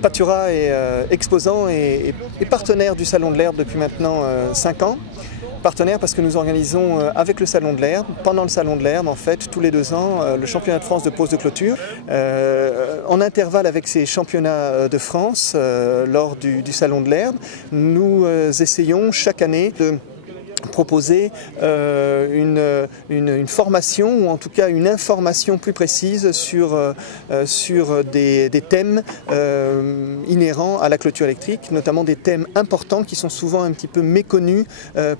Patura est exposant et partenaire du Salon de l'Herbe depuis maintenant 5 ans. Partenaire parce que nous organisons avec le Salon de l'Herbe, pendant le Salon de l'Herbe en fait, tous les 2 ans, le championnat de France de pose de clôture. En intervalle avec ces championnats de France, lors du Salon de l'Herbe, nous essayons chaque année de proposer une formation ou en tout cas une information plus précise sur des thèmes inhérents à la clôture électrique, notamment des thèmes importants qui sont souvent un petit peu méconnus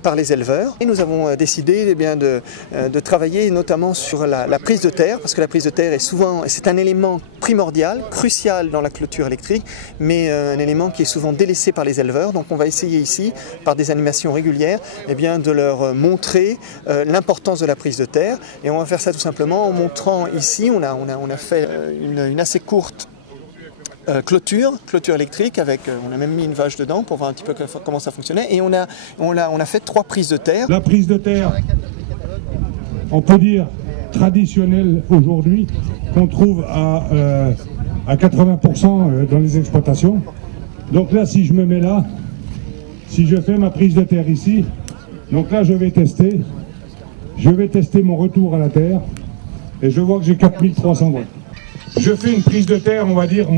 par les éleveurs. Et nous avons décidé de travailler notamment sur la prise de terre, parce que la prise de terre c'est un élément primordial, crucial dans la clôture électrique, mais un élément qui est souvent délaissé par les éleveurs. Donc on va essayer ici, par des animations régulières, de leur montrer l'importance de la prise de terre. Et on va faire ça tout simplement en montrant ici, on a fait une assez courte clôture électrique on a même mis une vache dedans pour voir un petit peu comment ça fonctionnait. Et on a fait 3 prises de terre. La prise de terre, on peut dire traditionnelle aujourd'hui, qu'on trouve à 80% dans les exploitations. Donc là, si je me mets là, si je fais ma prise de terre ici, donc là je vais tester mon retour à la terre et je vois que j'ai 4300 volts. Je fais une prise de terre, on va dire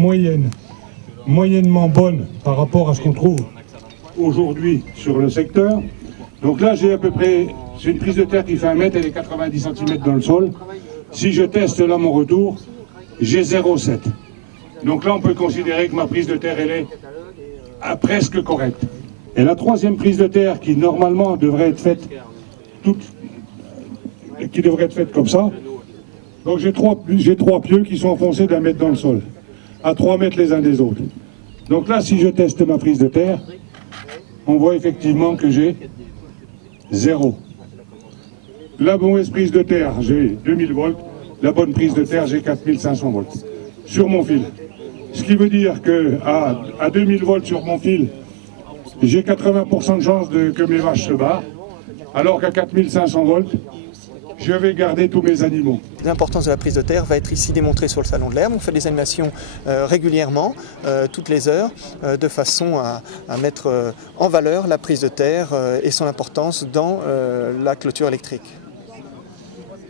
moyennement bonne par rapport à ce qu'on trouve aujourd'hui sur le secteur. Donc là j'ai une prise de terre qui fait 1 mètre, elle est 90 cm dans le sol. Si je teste là mon retour, j'ai 0,7. Donc là on peut considérer que ma prise de terre elle est presque correcte. Et la 3e prise de terre qui normalement devrait être faite comme ça. Donc j'ai 3 pieux qui sont enfoncés d'1 mètre dans le sol, à 3 mètres les uns des autres. Donc là si je teste ma prise de terre, on voit effectivement que j'ai 0. La mauvaise prise de terre, j'ai 2000 volts. La bonne prise de terre, j'ai 4500 volts sur mon fil. Ce qui veut dire qu'à 2000 volts sur mon fil, j'ai 80% de chance que mes vaches se barrent, alors qu'à 4500 volts, je vais garder tous mes animaux. L'importance de la prise de terre va être ici démontrée sur le Salon de l'Herbe. On fait des animations régulièrement, toutes les heures, de façon à mettre en valeur la prise de terre et son importance dans la clôture électrique.